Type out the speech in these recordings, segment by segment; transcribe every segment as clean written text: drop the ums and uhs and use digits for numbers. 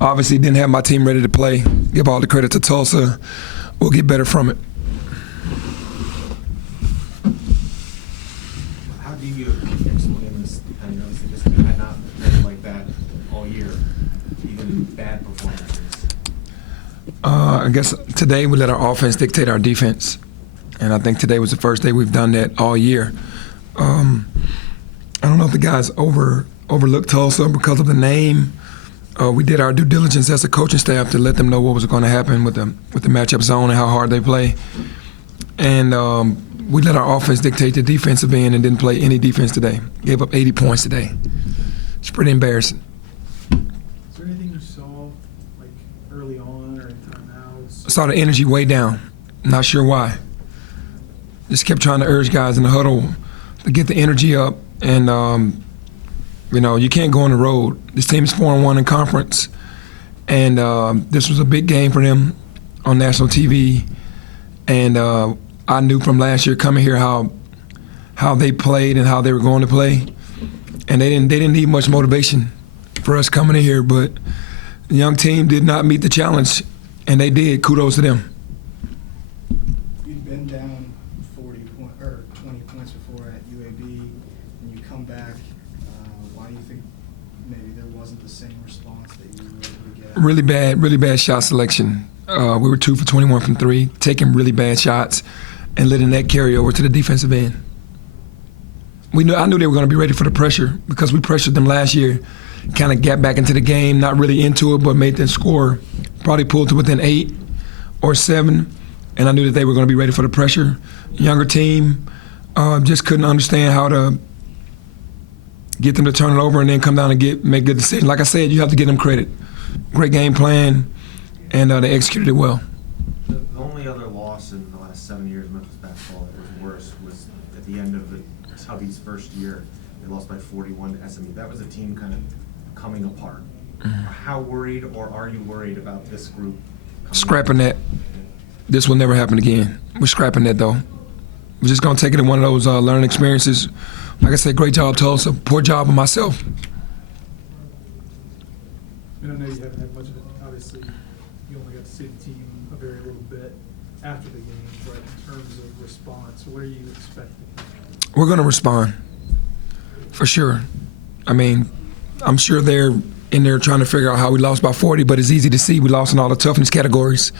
Obviously didn't have my team ready to play. Give all the credit to Tulsa. We'll get better from it. How do you explain this? I know this had not been like that all year, even in bad performances. I guess today we let our offense dictate our defense, and I think today was the first day we've done that all year. I don't know if the guys overlooked Tulsa because of the name. We did our due diligence as a coaching staff to let them know what was going to happen with the matchup zone and how hard they play. And we let our offense dictate the defensive end and didn't play any defense today. Gave up 80 points today. It's pretty embarrassing. Is there anything you saw, like early on or in timeouts? I saw the energy way down. Not sure why. Just kept trying to urge guys in the huddle to get the energy up. And you can't go on the road. This team is 4-1 in conference, and this was a big game for them on national TV. And I knew from last year coming here how they played and how they were going to play, and they didn't need much motivation for us coming in here. But the young team did not meet the challenge, and they did. Kudos to them. You'd been down 20 points before at UAB, and you come back. Why do you think maybe there wasn't the same response that you were able to get? Really bad shot selection. We were 2 for 21 from 3, taking really bad shots and letting that carry over to the defensive end. I knew they were going to be ready for the pressure because we pressured them last year, kind of got back into the game, not really into it, but made them score, probably pulled to within 8 or 7, and I knew that they were going to be ready for the pressure. Younger team, just couldn't understand how to get them to turn it over and then come down and make good decisions. Like I said, you have to give them credit. Great game plan, and they executed it well. The only other loss in the last 7 years of Memphis basketball that was worse was at the end of the Tubby's first year. They lost by 41 to SMU. That was a team kind of coming apart. How worried, or are you worried about this group? Scrapping that. This will never happen again. We're scrapping that, though. We're just going to take it in one of those learning experiences. Like I said, great job, Tulsa. Poor job of myself. I know you haven't had much of it. Obviously, you only got to see the team a very little bit after the game, but in terms of response, what are you expecting? We're going to respond, for sure. I mean, I'm sure they're in there trying to figure out how we lost by 40, but it's easy to see we lost in all the toughness categories.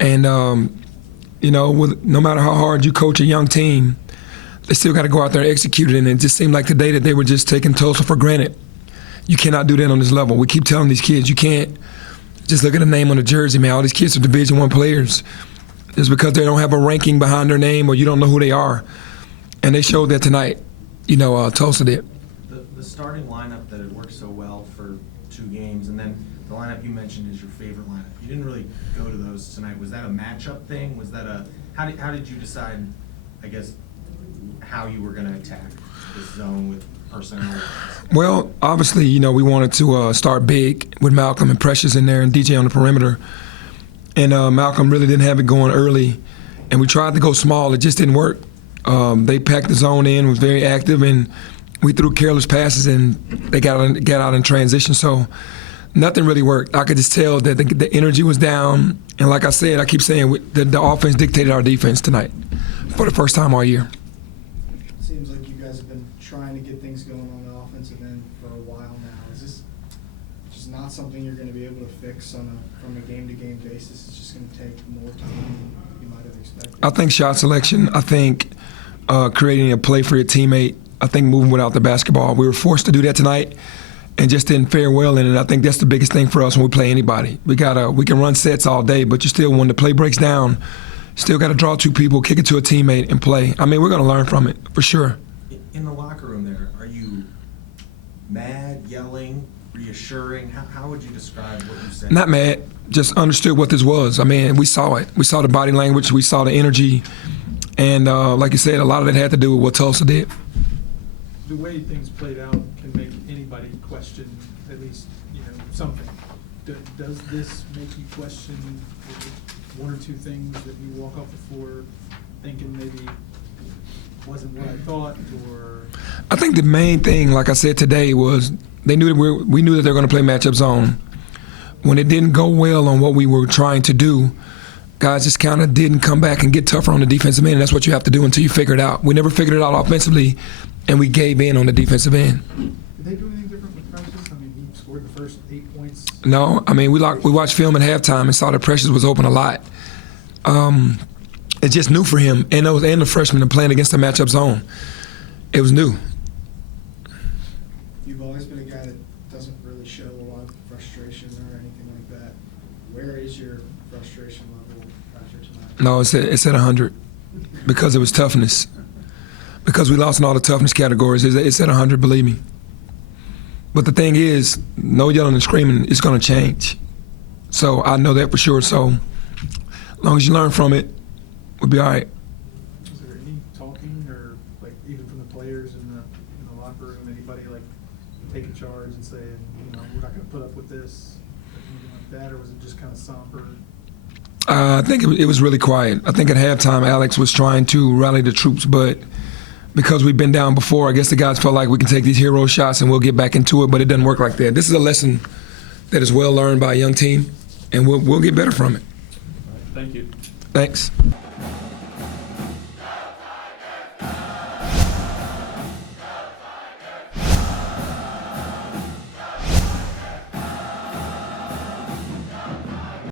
And, no matter how hard you coach a young team, they still got to go out there and execute it. And it just seemed like today that they were just taking Tulsa for granted. You cannot do that on this level. We keep telling these kids, you can't just look at the name on the jersey, man. All these kids are Division I players. It's because they don't have a ranking behind their name or you don't know who they are. And they showed that tonight. Tulsa did. The starting lineup that had worked so well for 2 games, and then the lineup you mentioned is your favorite lineup. You didn't really go to those tonight. Was that a matchup thing? Was that how did you decide, I guess, how you were going to attack this zone with personnel? Well, obviously, we wanted to start big with Malcolm and Precious in there and DJ on the perimeter. And Malcolm really didn't have it going early. And we tried to go small. It just didn't work. They packed the zone in, was very active, and we threw careless passes, and they got out in transition. So nothing really worked. I could just tell that the energy was down. And like I said, I keep saying the offense dictated our defense tonight for the first time all year. It seems like you guys have been trying to get things going on the offensive end for a while now. Is this just not something you're going to be able to fix from a game-to-game basis? It's just going to take more time than you might have expected. I think shot selection. I think creating a play for your teammate. I think moving without the basketball. We were forced to do that tonight and just didn't fare well in it. I think that's the biggest thing for us when we play anybody. We can run sets all day, but you still, when the play breaks down, still got to draw 2 people, kick it to a teammate, and play. I mean, we're going to learn from it, for sure. In the locker room there, are you mad, yelling, reassuring? How would you describe what you said? Not mad, just understood what this was. I mean, we saw it. We saw the body language. We saw the energy. And like you said, a lot of it had to do with what Tulsa did. The way things played out can make anybody question at least, something. Does this make you question 1 or 2 things that you walk off the floor thinking maybe wasn't what I thought, or? I think the main thing, like I said today, was we knew that they were going to play matchup zone. when it didn't go well on what we were trying to do, guys just kind of didn't come back and get tougher on the defensive end. And that's what you have to do until you figure it out. We never figured it out offensively, and we gave in on the defensive end. Did they do anything different with Precious? I mean, he scored the first 8 points. No, I mean, we watched film at halftime and saw that Precious was open a lot. It's just new for him and the freshmen playing against the matchup zone. It was new. You've always been a guy that doesn't really show a lot of frustration or anything like that. Where is your frustration level after tonight? No, it's at 100 because it was toughness. Because we lost in all the toughness categories, it's at 100, believe me. But the thing is, no yelling and screaming is going to change. So I know that for sure. So as long as you learn from it, we'll be all right. Was there any talking or like even from the players in the locker room, anybody like taking charge and saying, you know, we're not going to put up with this, or anything like that, or was it just kind of somber? I think it was really quiet. I think at halftime, Alex was trying to rally the troops, but because we've been down before, I guess the guys felt like we can take these hero shots and we'll get back into it, but it doesn't work like that. This is a lesson that is well learned by a young team, and we'll get better from it. Thank you. Thanks.